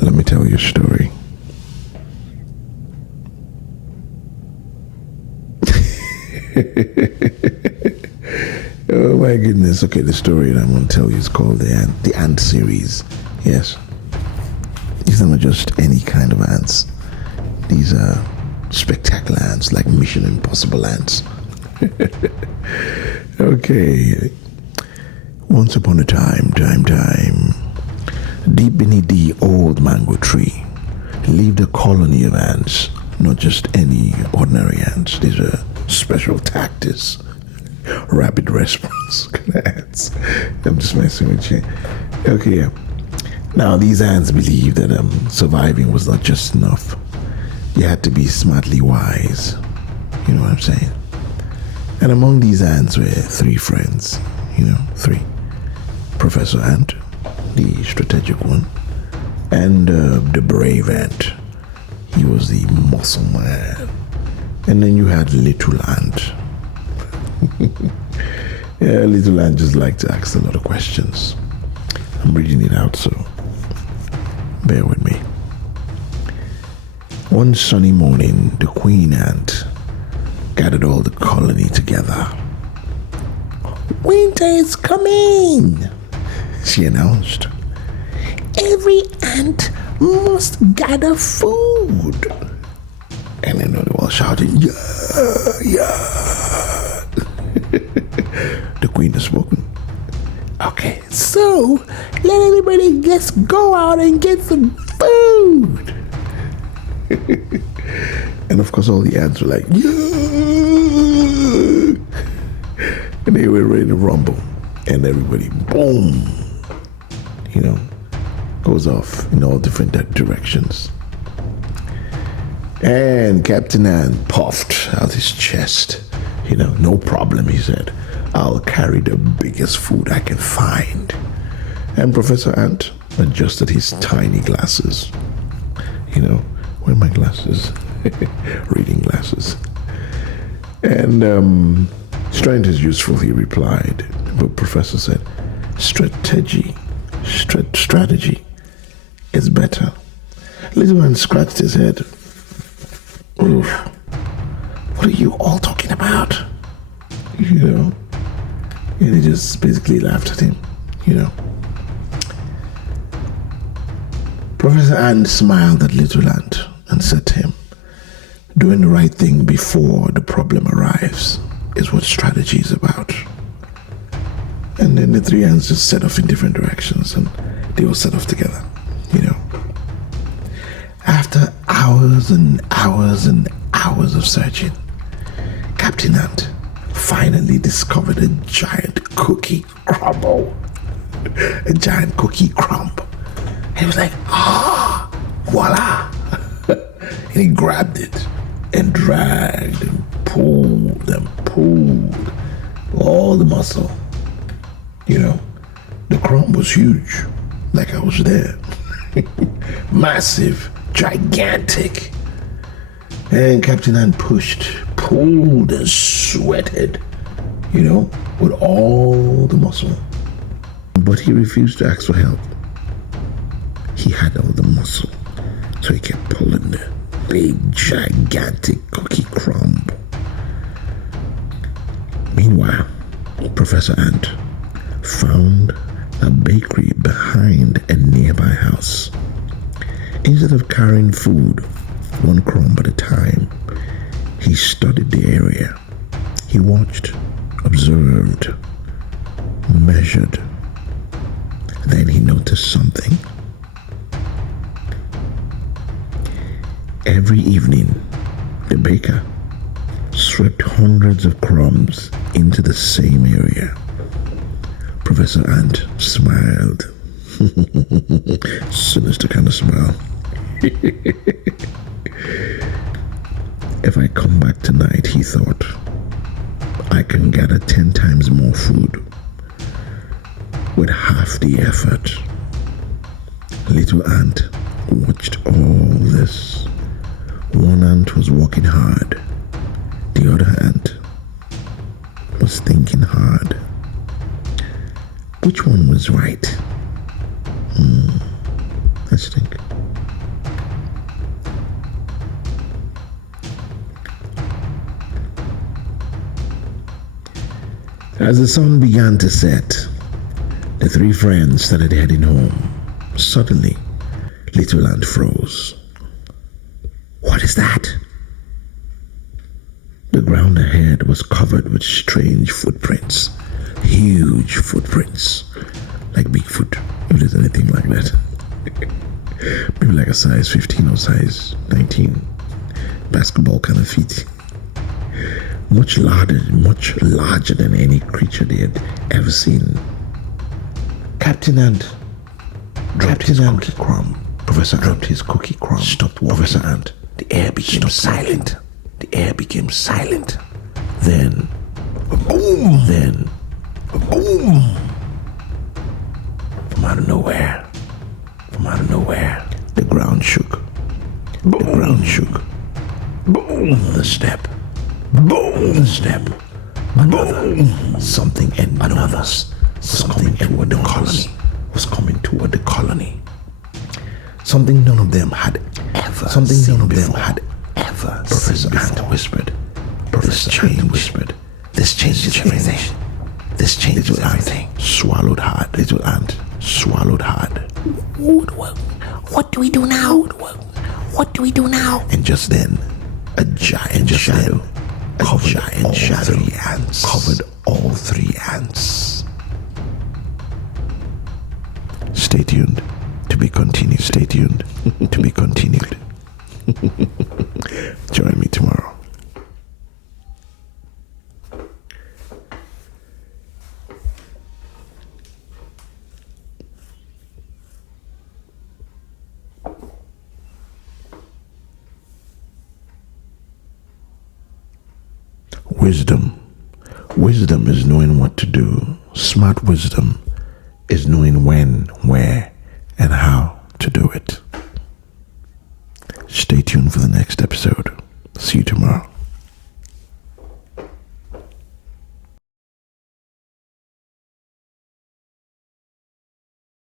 Let me tell you a story. Oh my goodness. Okay, the story that I'm going to tell you is called the Ant series. Yes. These are not just any kind of ants. These are spectacular ants, like Mission Impossible ants. Okay. Once upon a time, deep beneath the old mango tree lived a colony of ants. Not just any ordinary ants. These are special tactics, rapid response ants. I'm just messing with you. Okay, yeah. Now these ants believed that surviving was not just enough. You had to be smartly wise. You know what I'm saying? And among these ants were three friends. Three. Professor Ant, the strategic one, and the brave ant. He was the muscle man. And then you had Little Ant. Yeah, Little Ant just liked to ask a lot of questions. I'm reading it out, so bear with me. One sunny morning, the queen ant gathered all the colony together. "Winter is coming," she announced. "Every ant must gather food." And then they were all shouting, "Yeah, yeah." The queen has spoken. "Okay, so let everybody just go out and get some food." And of course, all the ants were like, "Yeah." And they were ready to rumble. And everybody, boom, goes off in all different directions. And Captain Ant puffed out his chest. "No problem," he said. "I'll carry the biggest food I can find." And Professor Ant adjusted his tiny glasses. Where are my glasses? Reading glasses. And strength is useful, he replied. But Professor said, strategy is better. Little man scratched his head. "Oof, what are you all talking about?" And they just basically laughed at him, Professor Ant smiled at Little Ant and said to him, "Doing the right thing before the problem arrives is what strategy is about." And then the three ants just set off in different directions, and they all set off together, After hours and hours and hours of searching, Captain Ant finally discovered a giant cookie crumb. A giant cookie crumb. And he was like, voila! And he grabbed it and dragged and pulled all the muscle. The crumb was huge, like I was there. Massive, gigantic. And Captain Ant pushed, pulled, and sweated, with all the muscle. But he refused to ask for help. He had all the muscle, so he kept pulling the big, gigantic cookie crumb. Meanwhile, Professor Ant found a bakery behind a nearby house. Instead of carrying food, one crumb at a time, he studied the area. He watched, observed, measured. Then he noticed something. Every evening, the baker swept hundreds of crumbs into the same area. Professor Ant smiled. Sinister kind of smile. If I come back tonight, he thought, I can gather 10 times more food with half the effort. Little Ant watched all this. One ant was working hard. The other ant was thinking hard. Which one was right? As the sun began to set, the three friends started heading home. Suddenly, Little Ant froze. What is that? The ground ahead was covered with strange footprints. Huge footprints. Like Bigfoot, if there's anything like that. Maybe like a size 15 or size 19. Basketball kind of feet. Much larger than any creature they had ever seen. Captain Ant dropped his cookie crumb. Professor Ant dropped his cookie crumb. Stopped walking. Professor Ant. The air became silent. The air became silent. Then, boom! Then, boom! From out of nowhere. From out of nowhere. The ground shook. Boom. The ground shook. Boom! Another step. Boom! Another step. Another. Boom. Something and another. Something toward the colony. Was coming toward the colony. Something none of them had ever seen before. Professor Ant whispered. Professor Ant whispered. This changes everything. This changes everything. Swallowed hard. Little Ant swallowed hard. What do we do now? What do we do now? And just then, a giant shadow covered all three ants. Stay tuned to be continued. Stay tuned to be continued. Join me tomorrow. Wisdom is knowing what to do. Smart wisdom is knowing when